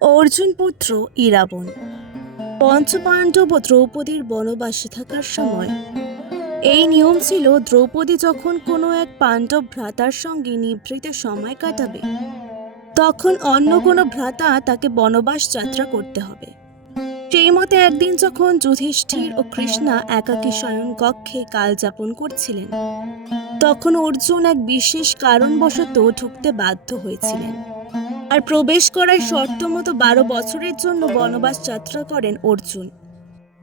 অর্জুন পুত্র ইরাবণ পঞ্চপাণ্ডব দ্রৌপদীর বনবাসে থাকার সময় এই নিয়ম ছিল, দ্রৌপদী যখন কোনো এক পাণ্ডব ভ্রাতার সঙ্গে নিভৃতে সময় কাটাবে, তখন অন্য কোনো ভ্রাতা তাকে বনবাস যাত্রা করতে হবে। সেই মতে একদিন যখন যুধিষ্ঠির ও কৃষ্ণা একাকী শয়ন কক্ষে কাল যাপন করছিলেন, তখন অর্জুন এক বিশেষ কারণবশত ঢুকতে বাধ্য হয়েছিলেন। আর প্রবেশ করার শর্ত মতো বারো বছরের জন্য বনবাস যাত্রা করেন অর্জুন।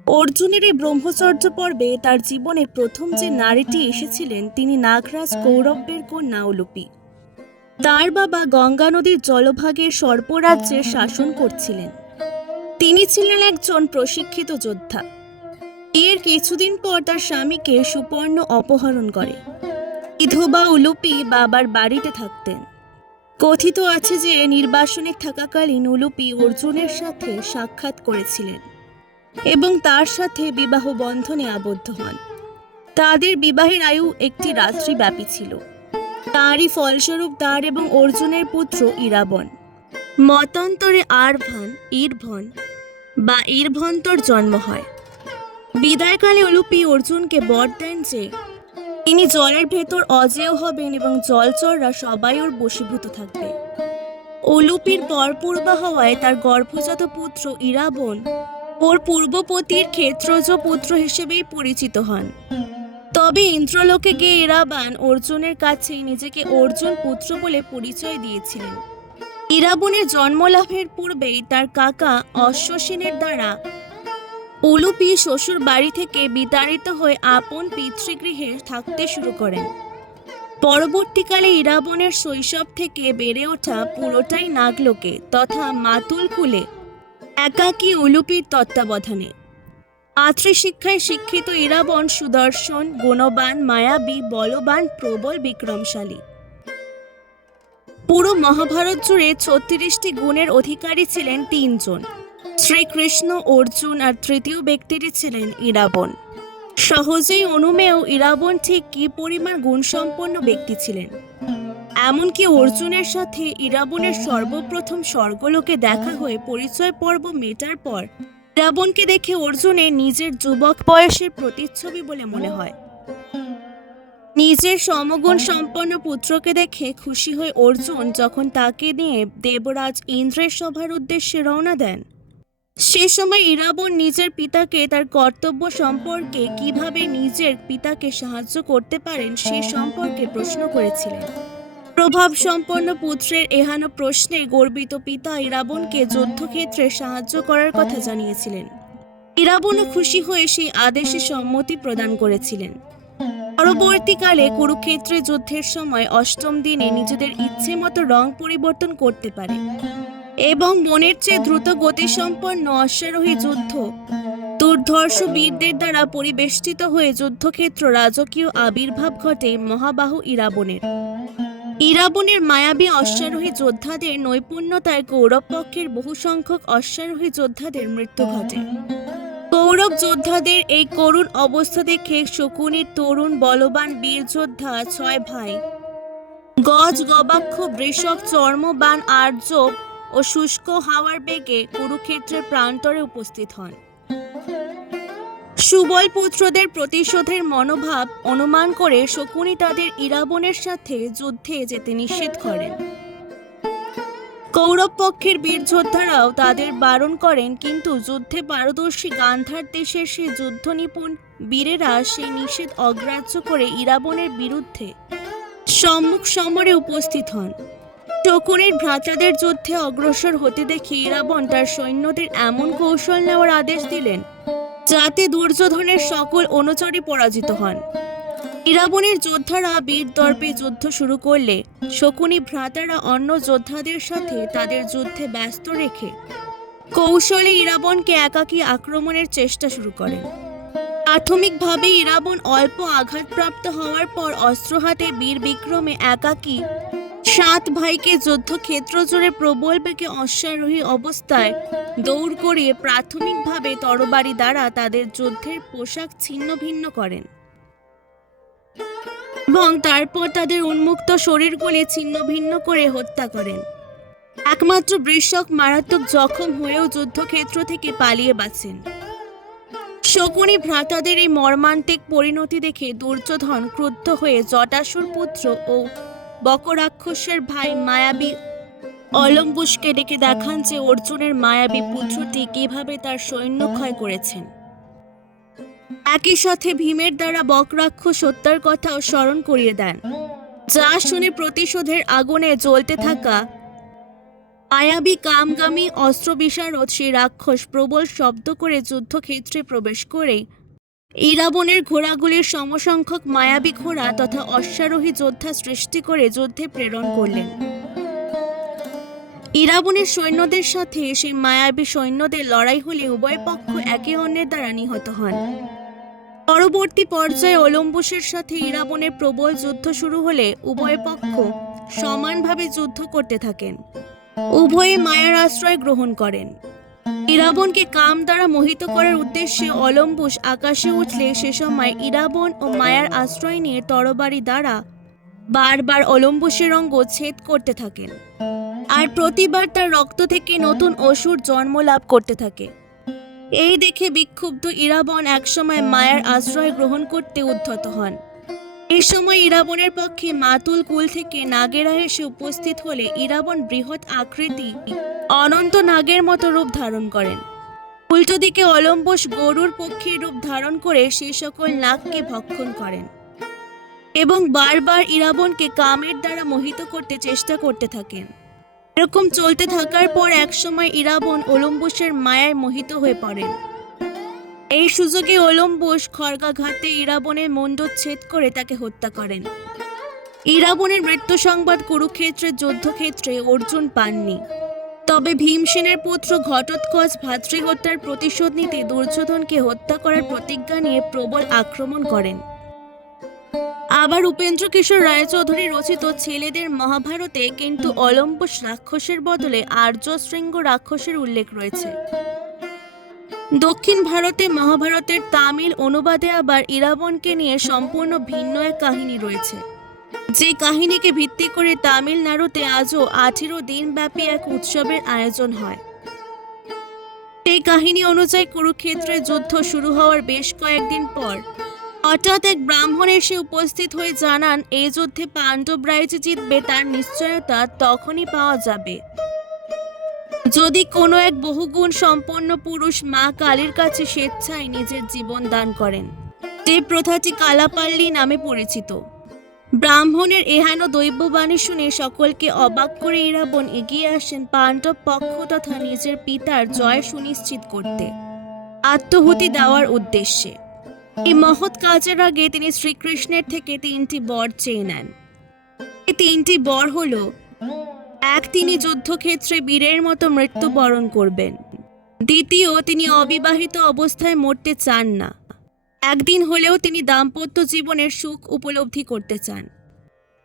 অর্জুনের এই ব্রহ্মচর্য পর্বে তার জীবনে প্রথম যে নারীটি এসেছিলেন তিনি নাগরাজ কৌরব্যের কন্যা উলুপি তার বাবা গঙ্গা নদীর জলভাগের সর্পরাজ্যের শাসন করছিলেন। তিনি ছিলেন একজন প্রশিক্ষিত যোদ্ধা। এর কিছুদিন পর তার স্বামীকে সুপর্ণ অপহরণ করে। বিধবা উলুপি বাবার বাড়িতে থাকতেন। কথিত আছে যে নির্বাসনে থাকাকালীন উলুপি অর্জুনের সাথে সাক্ষাৎ করেছিলেন এবং তার সাথে বিবাহ বন্ধনে আবদ্ধ হন। তাদের বিবাহের আয়ু একটি রাত্রি ব্যাপী ছিল। তারই ফলস্বরূপ তার এবং অর্জুনের পুত্র ইরাবণ মতান্তরে আরভান, ইরভন বা ইরভন্তর জন্ম হয়। বিদায়কালে উলুপি অর্জুনকে বর দেন যে তিনি জলের ভেতর অজেয় হবেন এবং জলচররা সবাই ওর বশীভূত থাকবে। অলুপির পরপূর্বা হওয়ায় তার গর্ভজাত পুত্র ইরাবণ ওর পূর্বপতির ক্ষেত্রজ পুত্র হিসেবেই পরিচিত হন। তবে ইন্দ্রলোকে গিয়ে ইরাবান অর্জুনের কাছে নিজেকে অর্জুন পুত্র বলে পরিচয় দিয়েছিলেন। ইরাবণের জন্মলাভের পূর্বেই তার কাকা অশ্বসেনের দ্বারা উলুপি শ্বশুর বাড়ি থেকে বিতাড়িত হয়ে আপন পিতৃগৃহে থাকতে শুরু করেন। পরবর্তীকালে ইরাবণের শৈশব থেকে বেড়ে ওঠা পুরোটাই নাগলোকে তথা মাতুল কুলে একাকী উলুপির তত্ত্বাবধানে। মাতৃশিক্ষায় শিক্ষিত ইরাবণ সুদর্শন, গুণবান, মায়াবী, বলবান, প্রবল বিক্রমশালী। পুরো মহাভারত জুড়ে ছত্রিশটি গুণের অধিকারী ছিলেন তিনজন। শ্রীকৃষ্ণ অর্জুন আর তৃতীয় ব্যক্তিটি ছিলেন ইরাবণ সহজেই অনুমেয় ইরাবণ ঠিক কি পরিমাণ গুণসম্পন্ন ব্যক্তি ছিলেন? এমনকি অর্জুনের সাথে ইরাবণের সর্বপ্রথম স্বর্গলোকে দেখা হয়ে পরিচয় পর্ব মেটার পর ইরাবণকে দেখে অর্জুনের নিজের যুবক বয়সের প্রতিচ্ছবি বলে মনে হয়। নিজের সমগুণ সম্পন্ন পুত্রকে দেখে খুশি হয়ে অর্জুন যখন তাকে নিয়ে দেবরাজ ইন্দ্রের সভার উদ্দেশ্যে রওনা দেন সে সময় ইরাবণ নিজের পিতাকে, তার কর্তব্য সম্পর্কে কীভাবে নিজের পিতাকে সাহায্য করতে পারেন, সে সম্পর্কে প্রশ্ন করেছিলেন। প্রভাব সম্পন্ন পুত্রের এহান প্রশ্নে গর্বিত পিতা ইরাবণকে যুদ্ধক্ষেত্রে সাহায্য করার কথা জানিয়েছিলেন। ইরাবণও খুশি হয়ে সেই আদেশে সম্মতি প্রদান করেছিলেন। পরবর্তীকালে কুরুক্ষেত্রে যুদ্ধের সময় অষ্টম দিনে নিজেদের ইচ্ছে মতো রং পরিবর্তন করতে পারে। এবং মনের চেয়ে দ্রুত গতিসম্পন্ন অশ্বারোহী যুদ্ধ। দুর্ধর্ষ বীরদের দ্বারা পরিবেষ্টিত হয়ে যুদ্ধক্ষেত্র রাজকীয় আবির্ভাব ঘটে মহাবাহু ইরাবণের ইরাবণের মায়াবী অশ্বারোহী যোদ্ধাদের নৈপুণ্যতায় কৌরব পক্ষের বহু সংখ্যক অশ্বারোহী যোদ্ধাদের মৃত্যু ঘটে। কৌরব যোদ্ধাদের এই করুণ অবস্থা দেখে শকুনির তরুণ বলবান বীর যোদ্ধা ছয় ভাই। গজ, গবাক্ষ, বৃষক, চর্মবান আর্য ও শুষ্ক হাওয়ার বেগে কুরুক্ষেত্রের প্রান্তরে উপস্থিত হন। সুবল পুত্রদের প্রতিশোধের মনোভাব অনুমান করে শকুনি তাদের ইরাবণের সাথে যুদ্ধে যেতে নিষেধ করেন। কৌরব পক্ষের বীর যোদ্ধারাও তাদের বারণ করেন, কিন্তু যুদ্ধে পারদর্শী গান্ধার দেশের সে যুদ্ধ নিপুণ বীরেরা সেই নিষেধ অগ্রাহ্য করে ইরাবণের বিরুদ্ধে সম্মুখ সমরে উপস্থিত হন। শকুনের ভ্রাতাদের যুদ্ধে অগ্রসর হতে দেখে ইরাবণ তার সৈন্যদের এমন কৌশল নেওয়ার আদেশ দিলেন, যাতে দুর্যোধনের সকল অনুচরী পরাজিত হন। ইরাবণের যোদ্ধারা বীর দর্পে যুদ্ধ শুরু করলে শকুনি ভ্রাতারা অন্য যোদ্ধাদের সাথে তাদের যুদ্ধে ব্যস্ত রেখে কৌশলে ইরাবণকে একাকী আক্রমণের চেষ্টা শুরু করেন। প্রাথমিকভাবে ইরাবণ অল্প আঘাতপ্রাপ্ত হওয়ার পর অস্ত্র হাতে বীর বিক্রমে একাকী সাত ভাইকে যুদ্ধক্ষেত্র জুড়ে প্রবল বেগে অশ্বারোহী অবস্থায় দৌড় করিয়ে প্রাথমিকভাবে তরবারি দ্বারা তাদের যুদ্ধের পোশাক ছিন্ন ভিন্ন করেন। এবং তারপর তাদের উন্মুক্ত শরীরগুলি ছিন্ন ভিন্ন করে হত্যা করেন। একমাত্র বৃষক মারাত্মক জখম হয়েও যুদ্ধক্ষেত্র থেকে পালিয়ে বাঁচেন। শকুনি ভ্রাতাদের এই মর্মান্তিক পরিণতি দেখে দুর্যোধন ক্রুদ্ধ হয়ে জটাসুর পুত্র ও বকরাক্ষসের ভাই মায়াবী অলম্বুসকে ডেকে দেখান যে অর্জুনের মায়াবী পুত্রটি কীভাবে তার সৈন্য ক্ষয় করেছেন। একই সাথে ভীমের দ্বারা বকরাক্ষস হত্যার কথাও স্মরণ করিয়ে দেন। যা শুনে প্রতিশোধের আগুনে জ্বলতে থাকা মায়াবী কামগামী অস্ত্র বিশারদ সেই রাক্ষস প্রবল শব্দ করে যুদ্ধক্ষেত্রে প্রবেশ করে ইরাবনের ঘোড়াগুলির সমসংখ্যক মায়াবী ঘোড়া তথা অশ্বারোহী যোদ্ধা সৃষ্টি করে যুদ্ধে প্রেরণ করলেন। ইরাবনের সৈন্যদের সাথে সেই মায়াবী সৈন্যদের লড়াই হলে উভয় পক্ষ একে অন্যের দ্বারা নিহত হন। পরবর্তী পর্যায়ে অলম্বুসের সাথে ইরাবনের প্রবল যুদ্ধ শুরু হলে উভয় পক্ষ সমানভাবে যুদ্ধ করতে থাকেন। উভয়ে মায়ার আশ্রয় গ্রহণ করেন। ইরাবনকে কাম দ্বারা মোহিত করার উদ্দেশ্যে অলম্বুস আকাশে উঠলে সে সময় ইরাবন ও মায়ার আশ্রয় নিয়ে তরবারি দ্বারা বারবার অলম্বুসের অঙ্গ ছেদ করতে থাকেন। আর প্রতিবার তার রক্ত থেকে নতুন অসুর জন্ম লাভ করতে থাকে। এই দেখে বিক্ষুব্ধ ইরাবন একসময় মায়ার আশ্রয় গ্রহণ করতে উদ্ধত হন। এই সময় ইরাবনের পক্ষে মাতুল কুল থেকে নাগেরা এসে উপস্থিত হলে ইরাবন বৃহৎ আকৃতি অনন্ত নাগের মতো রূপ ধারণ করেন। উল্টো দিকে অলম্বস গরুর পক্ষীর রূপ ধারণ করে, সে সকল নাগকে ভক্ষণ করেন এবং বারবার ইরাবনকে কামের দ্বারা মোহিত করতে চেষ্টা করতে থাকেন। এরকম চলতে থাকার পর একসময় ইরাবন ওলম্বুসের মায়ায় মোহিত হয়ে পড়েন। এই সুযোগে ওলম্বুস খড়গাঘাতে ইরাবনের মণ্ডচ্ছেদ করে তাকে হত্যা করেন। ইরাবনের মৃত্যু সংবাদ কুরুক্ষেত্রের যুদ্ধক্ষেত্রে অর্জুন পাননি। তবে ভীমসেনের পুত্র ঘটোৎকচ ভাতৃহত্যার প্রতিশোধ নিতে দুর্যোধনকে হত্যা করার প্রতিজ্ঞা নিয়ে প্রবল আক্রমণ করেন। আবার উপেন্দ্র কিশোর রায়চৌধুরী রচিত ছেলেদের মহাভারতে কিন্তু অলম্বস রাক্ষসের বদলে আর্য শৃঙ্গ রাক্ষসের উল্লেখ রয়েছে। দক্ষিণ ভারতে মহাভারতের তামিল অনুবাদে আবার ইরাবনকে নিয়ে সম্পূর্ণ ভিন্ন এক কাহিনী রয়েছে। যে কাহিনীকে ভিত্তি করে তামিলনাড়ুতে আজও আঠেরো দিনব্যাপী এক উৎসবের আয়োজন হয়। এই কাহিনী অনুযায়ী কুরুক্ষেত্রের যুদ্ধ শুরু হওয়ার বেশ কয়েকদিন পর, হঠাৎ এক ব্রাহ্মণ এসে উপস্থিত হয়ে জানান, এই যুদ্ধে পাণ্ডবরাই যে জিতবে, তার নিশ্চয়তা তখনই পাওয়া যাবে। যদি কোনো এক বহুগুণ সম্পন্ন পুরুষ মা কালীর কাছে স্বেচ্ছায় নিজের জীবন দান করেন, যে প্রথাটি কালাপাল্লি নামে পরিচিত। ব্রাহ্মণের এহেন দৈববাণী শুনে সকলকে অবাক করে ইরাবণ এগিয়ে আসেন পাণ্ডব পক্ষ তথা নিজের পিতার জয় সুনিশ্চিত করতে, আত্মহুতি দেওয়ার উদ্দেশ্যে। এই মহৎ কাজের আগে তিনি শ্রীকৃষ্ণের থেকে তিনটি বর চেয়ে নেন। এই তিনটি বর হলো এক তিনি যুদ্ধক্ষেত্রে বীরের মতো মৃত্যুবরণ করবেন। দ্বিতীয়, তিনি অবিবাহিত অবস্থায় মরতে চান না। একদিন হলেও তিনি দাম্পত্য জীবনের সুখ উপলব্ধি করতে চান।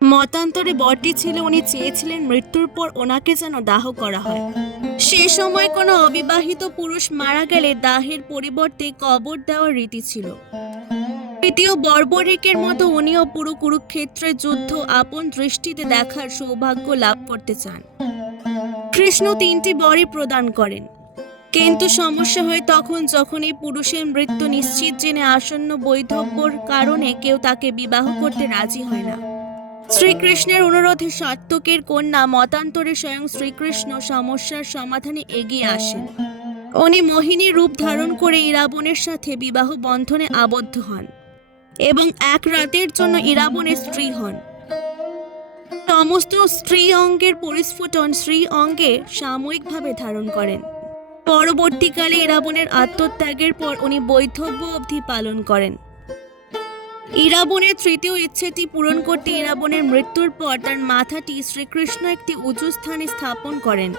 মতান্তরে বরটি ছিল, উনি চেয়েছিলেন মৃত্যুর পর ওনাকে যেন দাহ করা হয়। সে সময় কোনো অবিবাহিত পুরুষ মারা গেলে দাহের পরিবর্তে কবর দেওয়ার রীতি ছিল। তৃতীয় বর্বরিকের মতো উনিও পুরো কুরুক্ষেত্রের যুদ্ধ আপন দৃষ্টিতে দেখার সৌভাগ্য লাভ করতে চান। কৃষ্ণ তিনটি বরই প্রদান করেন। কিন্তু সমস্যা হয় তখন যখন এই পুরুষের মৃত্যু নিশ্চিত জেনে আসন্ন বৈধব্যর কারণে কেউ তাকে বিবাহ করতে রাজি হয় না। শ্রীকৃষ্ণের অনুরোধে সাত্তকের কন্যা মতান্তরে স্বয়ং শ্রীকৃষ্ণ সমস্যার সমাধানে এগিয়ে আসেন। উনি মোহিনী রূপ ধারণ করে ইরাবণের সাথে বিবাহ বন্ধনে আবদ্ধ হন। এবং এক রাতের জন্য ইরাবণের স্ত্রী হন। সমস্ত স্ত্রী অঙ্গের পরিস্ফুটন শ্রী অঙ্গে সাময়িকভাবে ধারণ করেন। পরবর্তীকালে ইরাবণের আত্মত্যাগের পর উনি বৈধব্য অবধি পালন করেন। ইরাবণের তৃতীয় ইচ্ছেটি পূরণ করতে ইরাবণের মৃত্যুর পর তার মাথাটি শ্রীকৃষ্ণ একটি উঁচু স্থানে স্থাপন করেন,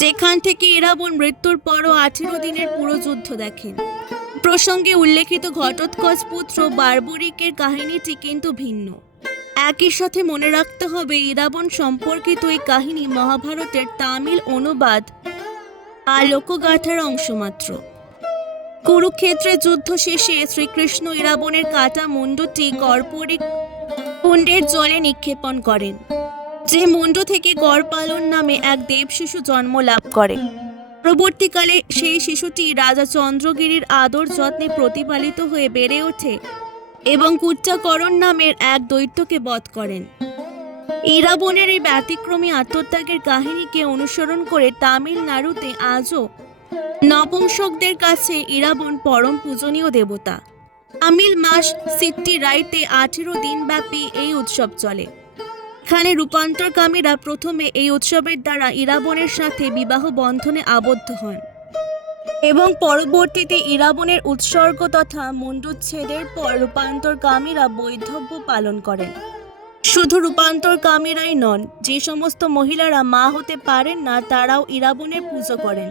যেখান থেকে ইরাবণ মৃত্যুর পরও আঠেরো দিনের পুরো যুদ্ধ দেখেন। প্রসঙ্গে উল্লেখিত ঘটোৎকচ পুত্র বার্বরিকের কাহিনীটি কিন্তু ভিন্ন। একই সাথে মনে রাখতে হবে ইরাবণ সম্পর্কিত এই কাহিনী মহাভারতের তামিল অনুবাদ আর লোকগাথার অংশ মাত্র। কুরুক্ষেত্রের যুদ্ধ শেষে শ্রীকৃষ্ণ ইরাবণের কাটা মুন্ডটি কর্পরিক কুণ্ডের জলে নিক্ষেপণ করেন, যে মুন্ড থেকে গড় পালন নামে এক দেব শিশু জন্ম লাভ করে। পরবর্তীকালে সেই শিশুটি রাজা চন্দ্রগিরির আদর যত্নে প্রতিপালিত হয়ে বেড়ে ওঠে এবং কুচ্চাকরণ নামের এক দৈত্যকে বধ করেন। ইরাবনের এই ব্যতিক্রমী আত্মত্যাগের কাহিনীকে অনুসরণ করে তামিলনাড়ুতে আজও নপুংসকদের কাছে ইরাবন পরম পূজনীয় দেবতা। তামিল মাস সিট্টি রাইতে আঠেরো দিনব্যাপী এই উৎসব চলে। এখানে রূপান্তরকামীরা প্রথমে এই উৎসবের দ্বারা ইরাবনের সাথে বিবাহ বন্ধনে আবদ্ধ হন এবং পরবর্তীতে ইরাবনের উৎসর্গ তথা মুন্ডুচ্ছেদের পর রূপান্তরকামীরা বৈধব্য পালন করেন। শুধু রূপান্তরকামীরাই নন, যে সমস্ত মহিলারা মা হতে পারেন না, তারাও ইরাবনের পুজো করেন।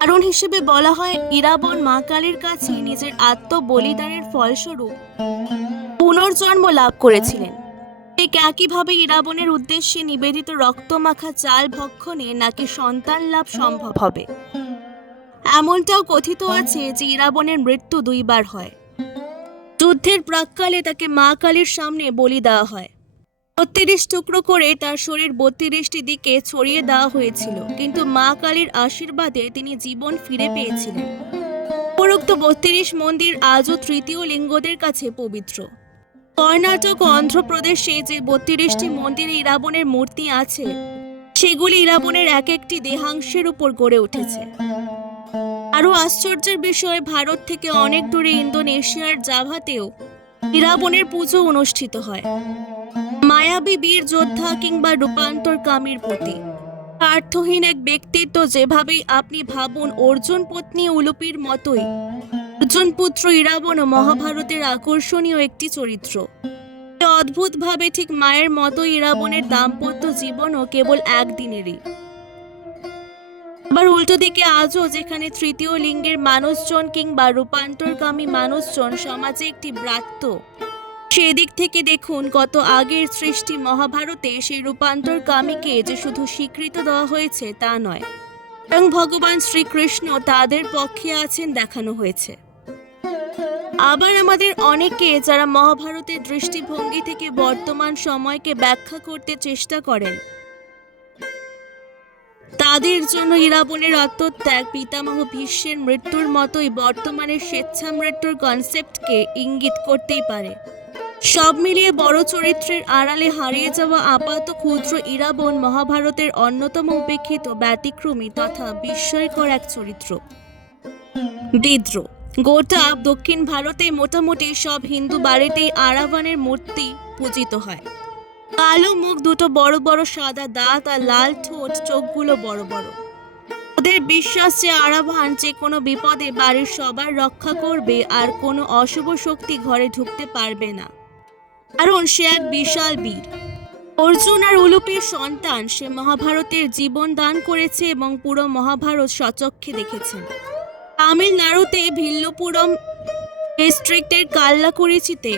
কারণ হিসেবে বলা হয়, ইরাবন মা কালীর কাছে নিজের আত্মবলিদানের ফলস্বরূপ পুনর্জন্ম লাভ করেছিলেন। ঠিক একইভাবে উদ্দেশ্যে নিবেদিত রক্তমাখা চাল ভক্ষণে নাকি সন্তান লাভ সম্ভব হবে? এমনটাও কথিত আছে যে মৃত্যু দুইবার হয়। যুদ্ধের প্রাককালে তাকে মা কালীর সামনে বলি দেওয়া হয়। বত্রিশ টুকরো করে তার শরীর বত্রিশটি দিকে ছড়িয়ে দেওয়া হয়েছিল, কিন্তু মা কালীর আশীর্বাদে তিনি জীবন ফিরে পেয়েছিলেন। উপরোক্ত বত্রিশ মন্দির আজও তৃতীয় লিঙ্গদের কাছে পবিত্র। কর্ণাটক, অন্ধ্রপ্রদেশে যে বত্রিশটি মন্দিরে ইরাবনের মূর্তি আছে, সেগুলি ইরাবনের এক একটি দেহাংশের উপর গড়ে উঠেছে। আরও আশ্চর্যের বিষয়, ভারত থেকে অনেক দূরে ইন্দোনেশিয়ার জাভাতেও ইরাবনের পুজো অনুষ্ঠিত হয়। মায়াবী বীর যোদ্ধা কিংবা রূপান্তরকামীর প্রতি। পার্থহীন এক ব্যক্তিত্ব যেভাবেই আপনি ভাবুন, অর্জুন পত্নী উলুপির মতোই অর্জুন পুত্র ইরাবণ মহাভারতের আকর্ষণীয় একটি চরিত্র। অদ্ভুতভাবে ঠিক মায়ের মতো ইরাবণের দাম্পত্য জীবনও কেবল একদিনেরই। আবার উল্টো দিকে আজও যেখানে তৃতীয় লিঙ্গের মানুষজন কিংবা রূপান্তরকামী মানুষজন সমাজে একটি ব্রাত্য, সেদিক থেকে দেখুন কত আগের সৃষ্টি মহাভারতে সেই রূপান্তরকামীকে যে শুধু স্বীকৃত দেওয়া হয়েছে তা নয়, এবং ভগবান শ্রীকৃষ্ণ তাদের পক্ষে আছেন দেখানো হয়েছে। আবার আমাদের অনেকে যারা মহাভারতের দৃষ্টিভঙ্গি থেকে বর্তমান সময়কে ব্যাখ্যা করতে চেষ্টা করেন। তাদের জন্য ইরাবনের আত্মত্যাগ, পিতামহ ভীষ্মের মৃত্যুর মতোই বর্তমানের স্বেচ্ছা মৃত্যুর কনসেপ্টকে ইঙ্গিত করতেই পারে। সব মিলিয়ে বড় চরিত্রের আড়ালে হারিয়ে যাওয়া আপাত ক্ষুদ্র ইরাবন মহাভারতের অন্যতম উপেক্ষিত ব্যতিক্রমী তথা বিস্ময়কর এক চরিত্র বিদ্রোহ গোটা দক্ষিণ ভারতে মোটামুটি সব হিন্দু বাড়িতেই আরাবানের মূর্তি পূজিত হয়। কালো মুখ দুটো বড় বড় সাদা দাঁত আর লাল ঠোঁট, চোখগুলো বড় বড়। ওদের বিশ্বাস যে আরাভান যে কোনো বিপদে বাড়ির সবার রক্ষা করবে আর কোনো অশুভ শক্তি ঘরে ঢুকতে পারবে না। কারণ সে এক বিশাল বীর। অর্জুন আর উলুপের সন্তান সে মহাভারতের জীবন দান করেছে এবং পুরো মহাভারত সচক্ষে দেখেছেন। তামিলনাড়ুতে ভিল্লুপুরম ডিস্ট্রিক্টের কাল্লাকুরিচিতে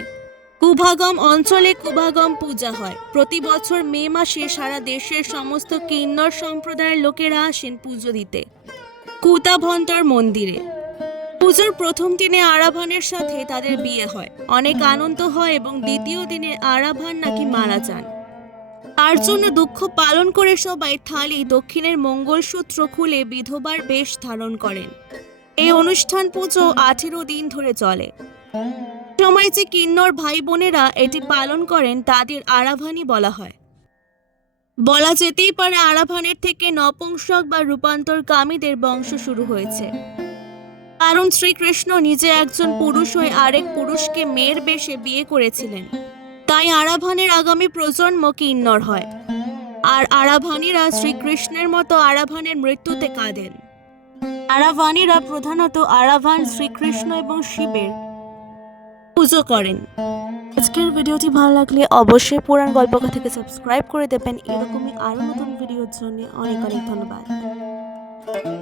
কুভাগম অঞ্চলে কুভাগম পূজা হয়। প্রতি বছর মে মাসে সারা দেশের সমস্ত কিন্নর সম্প্রদায়ের লোকেরা আসেন পুজো দিতে। কুতাভন্তর মন্দিরে। পুজোর প্রথম দিনে আরাভানের সাথে তাদের বিয়ে হয়। অনেক আনন্দ হয় এবং দ্বিতীয় দিনে আরাভান নাকি মারা যান। তার জন্য দুঃখ পালন করে সবাই থালি দক্ষিণের মঙ্গলসূত্র খুলে বিধবার বেশ ধারণ করেন। এই অনুষ্ঠান পুজো আঠেরো দিন ধরে চলে। সময় যে কিন্নর ভাই বোনেরা এটি পালন করেন তাদের আরাভানি বলা হয়। বলা যেতেই পারে আরাভানের থেকে নপুংসক বা রূপান্তর কামীদের বংশ শুরু হয়েছে। কারণ শ্রীকৃষ্ণ নিজে একজন পুরুষ হয়ে আরেক পুরুষকে মেয়ের বেশে বিয়ে করেছিলেন। তাই আরাভানের আগামী প্রজন্ম কিন্নর হয়। আর আরাভানিরা শ্রীকৃষ্ণের মতো আরাভানের মৃত্যুতে কাঁদেন। আরাভানিরা প্রধানত আরাভান শ্রীকৃষ্ণ এবং শিবের পুজো করেন। আজকের ভিডিওটি ভালো লাগলে অবশ্যই পুরাণ গল্পকথা থেকে সাবস্ক্রাইব করে দেবেন। এরকমই আরও নতুন ভিডিওর জন্য অনেক অনেক ধন্যবাদ। thank you